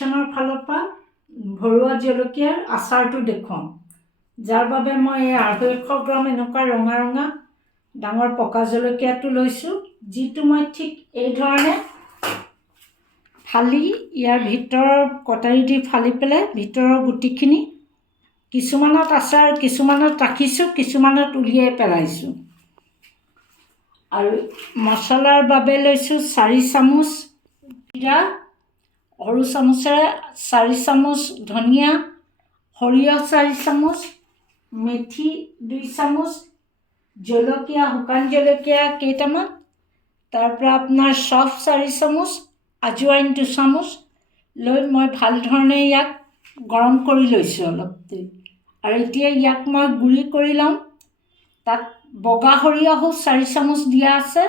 কিটচেনৰ ফালৰ পৰা ভৰুৱা জলকীয়াৰ আচাৰটো দেখুৱাম, যাৰ বাবে মই 250 গ্ৰাম এনেকুৱা ৰঙা ৰঙা ডাঙৰ পকা জলকীয়াটো লৈছোঁ, যিটো মই ঠিক এই ধৰণে ফালি ইয়াৰ ভিতৰৰ কটাৰী দি ফালি পেলাই ভিতৰৰ গুটিখিনি কিছুমানত আচাৰ কিছুমানত ৰাখিছোঁ, কিছুমানত উলিয়াই পেলাইছোঁ। আৰু মছলাৰ বাবে লৈছোঁ 4 চামুচ জিৰা, সৰু চামুচেৰে 4 চামুচ ধনিয়া, সৰিয়হ 4 চামুচ, মেথি 2 চামুচ, জলকীয়া শুকান জলকীয়া কেইটামান, তাৰপৰা আপোনাৰ চফ 4 চামুচ, আজৱাইন 2 চামুচ লৈ মই ভাল ধৰণে ইয়াক গৰম কৰি লৈছোঁ অলপ দেৰি। আৰু এতিয়া ইয়াক মই গুড়ি কৰি লওঁ। তাত বগা সৰিয়হো 4 চামুচ দিয়া আছে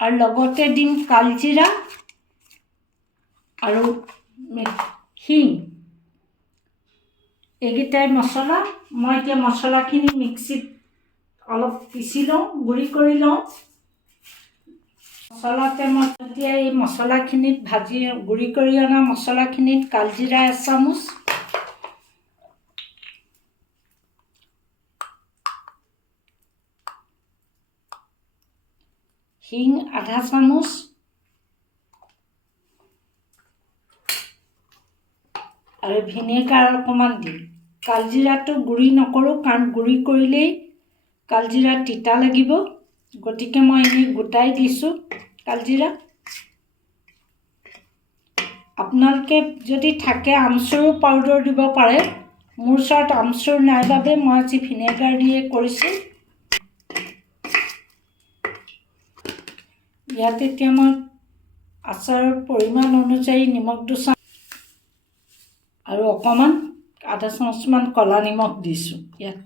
আৰু লগতে দিম কালজিৰা আৰু হিং। এইকেইটাই মছলা। মই এতিয়া মছলাখিনি মিক্সিত অলপ পিচি লওঁ, গুড়ি কৰি লওঁ। মছলাতে মই এতিয়া এই মছলাখিনিত গুড়ি কৰি অনা মছলাখিনিত কালজিৰা 1 চামুচ, হিং আধা চামুচ, আৰু ভিনেগাৰ অকণমান দিম। কালজিৰাটো গুড়ি নকৰোঁ, কাৰণ গুড়ি কৰিলেই কালজিৰা তিতা লাগিব, গতিকে মই এনেই গোটাই দিছোঁ কালজিৰা। আপোনালোকে যদি থাকে আমচুৰো পাউডাৰ দিব পাৰে। মোৰ ওচৰত আমচুৰ নাই বাবে মই আজি ভিনেগাৰ দিয়ে কৰিছোঁ। ইয়াত এতিয়া মই আচাৰৰ পৰিমাণ অনুযায়ী নিমখ 2 চামুচ আৰু অকণমান আধা চামুচমান ক'লা নিমখ দিছোঁ ইয়াত।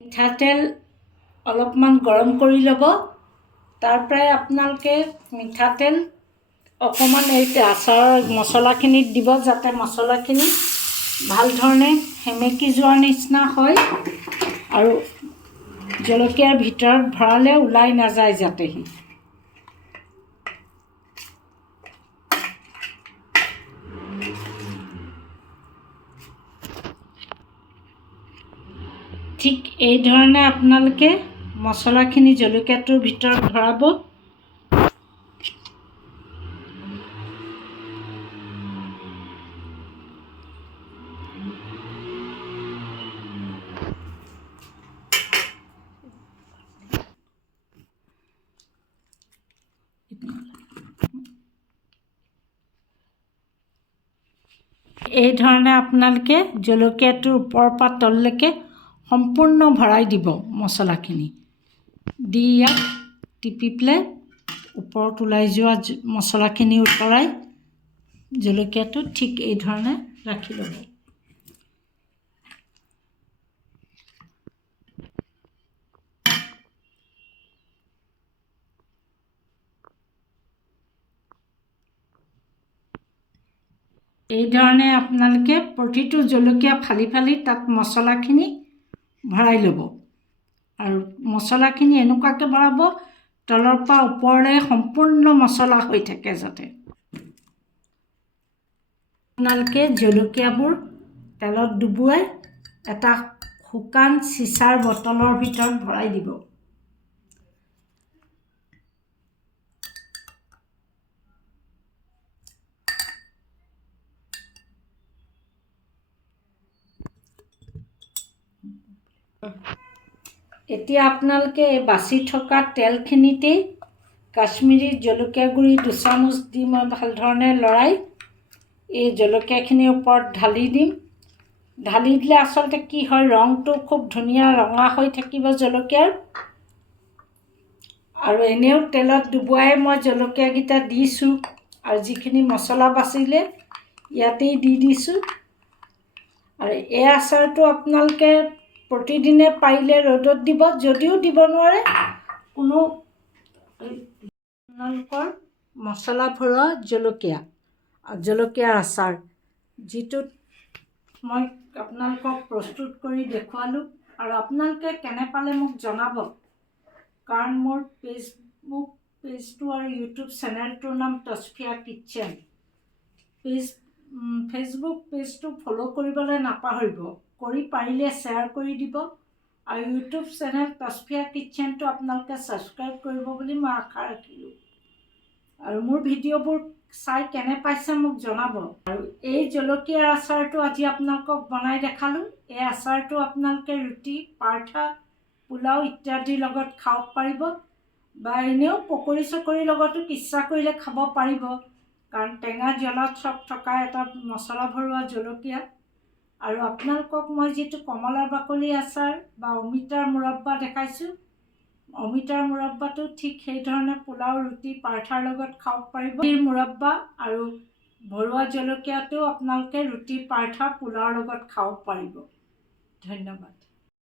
মিঠাতেল অলপমান গৰম কৰি ল'ব। তাৰ পৰাই আপোনালোকে মিঠাতেল অকণমান এই আচাৰৰ মছলাখিনিত দিব, যাতে মছলাখিনি ভাল ধৰণে সেমেকি যোৱাৰ নিচিনা হয় আৰু জলকীয়াৰ ভিতৰত ভৰালে ওলাই নাযায় যাতে সি। ঠিক এই ধৰণে আপোনালোকে মছলাখিনি জলকীয়াটোৰ ভিতৰত ভৰাব। এই ধৰণে আপোনালোকে জলকীয়াটোৰ ওপৰৰ পৰা তললৈকে সম্পূৰ্ণ ভৰাই দিব মছলাখিনি দি, ইয়াক টিপি পেলাই ওপৰত ওলাই যোৱা মছলাখিনি উতলাই জলকীয়াটো ঠিক এই ধৰণে ৰাখি ল'ব। এই ধৰণে আপোনালোকে প্ৰতিটো জলকীয়া ফালি ফালি তাত মছলাখিনি ভৰাই ল'ব। আৰু মছলাখিনি এনেকুৱাকৈ ভৰাব তলৰ পৰা ওপৰলৈ সম্পূৰ্ণ মছলা হৈ থাকে যাতে। আপোনালোকে জলকীয়াবোৰ তেলত ডুবুৱাই এটা শুকান চিচাৰ বটলৰ ভিতৰত ভৰাই দিব। এতিয়া আপোনালোকে এই বাচি থকা তেলখিনিতেই কাশ্মীৰী জলকীয়া গুড়ি 2 চামুচ দি মই ভাল ধৰণে লৰাই এই জলকীয়াখিনিৰ ওপৰত ঢালি দিম। ঢালি দিলে আচলতে কি হয়, ৰংটো খুব ধুনীয়া ৰঙা হৈ থাকিব জলকীয়াৰ। আৰু এনেও তেলত ডুবুৱাই মই জলকীয়াকেইটা দিছোঁ, আৰু যিখিনি মছলা বাচিলে ইয়াতেই দি দিছোঁ। আৰু এই আচাৰটো আপোনালোকে প্ৰতিদিনে পাৰিলে ৰ'দত দিব, যদিও দিব নোৱাৰে কোনো আপোনালোকৰ মছলা ভৰোৱা জলকীয়াৰ আচাৰ, যিটোত মই আপোনালোকক প্ৰস্তুত কৰি দেখুৱালোঁ আৰু আপোনালোকে কেনে পালে মোক জনাব কাৰণ মোৰ ফেচবুক পেজটো আৰু ইউটিউব চেনেলটোৰ নাম তচফিয়া কিটচেন ফেচবুক পেজটো ফ'ল' কৰিবলৈ নাপাহৰিব কৰি পাৰিলে শ্বেয়াৰ কৰি দিব আৰু ইউটিউব চেনেল তচফিয়া কিটচেনটো আপোনালোকে ছাবস্ক্ৰাইব কৰিব বুলি মই আশা ৰাখিলোঁ আৰু মোৰ ভিডিঅ'বোৰ চাই কেনে পাইছে মোক জনাব আৰু এই জলকীয়াৰ আচাৰটো আজি আপোনালোকক বনাই দেখালোঁ এই আচাৰটো আপোনালোকে ৰুটি পাৰঠা পোলাও ইত্যাদিৰ লগত খাব পাৰিব বা এনেও পকৰি চকৰিৰ লগতো ইচ্ছা কৰিলে খাব পাৰিব কাৰণ টেঙা জ্বলা চব থকা এটা মছলা ভৰোৱা জলকীয়া আৰু আপোনালোকক মই যিটো কমলাৰ বাকলি আচাৰ বা অমিতাৰ মুৰব্বা দেখাইছোঁ অমিতাৰ মুৰব্বাটো ঠিক সেইধৰণে পোলাও ৰুটি পাৰঠাৰ লগত খাব পাৰিব মুৰব্বা আৰু ভৰুৱা জলকীয়াটো আপোনালোকে ৰুটি পাৰঠা পোলাওৰ লগত খাব পাৰিব ধন্যবাদ